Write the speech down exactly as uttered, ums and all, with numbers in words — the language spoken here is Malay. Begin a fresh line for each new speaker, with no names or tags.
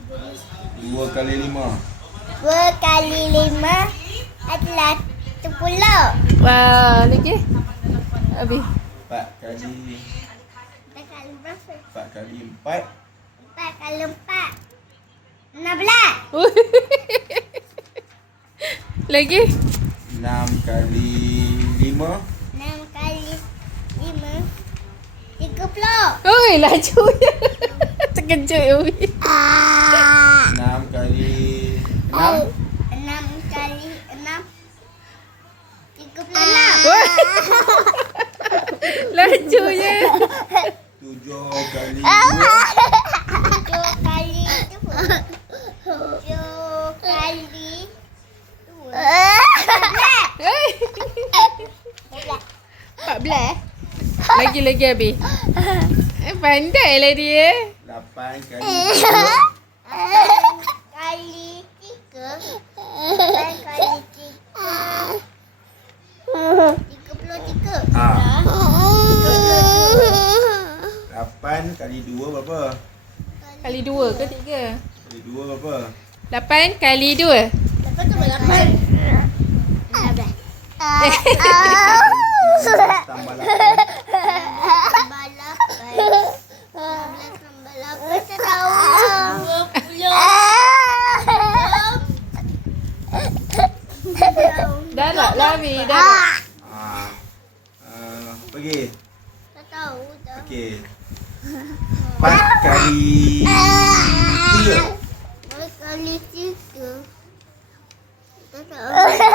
Dua kali lima.
Dua kali lima adalah sepuluh.
Wah, lagi? Abi.
Empat kali
Empat kali berapa?
Empat kali empat.
Empat kali empat. Enam belas.
Lagi?
Enam kali lima.
Enam kali lima. Tiga puluh.
Oi, laju je. Terkejut Abi.
Enam kali enam.
Enam kali enam. Tiga puluh enam.
Wah. Laju je.
Tujuh kali dua.
Tujuh kali dua. Tujuh kali dua.
Oi. Empat belas. Lagi-lagi Abi. Eh, pandailah dia.
Lapan kali dua.
Kali tiga. Lapan kali tiga. Tiga puluh tiga.
Ah.
Tiga puluh dua.
Lapan kali dua berapa?
Kali dua ke tiga?
Kali dua berapa?
Lapan kali dua.
Lapan tu lapan. Lapan.
Tambah lapan.
Tambah lapan. Enam belas tambah lapan. Saya tahu lah. Dua puluh.
Dah nak lah Abi. Dah nak.
Ah. Uh, pergi.
Tak tahu dah.
Okey. Empat kali tiga.
Empat kali tiga. Tak tahu.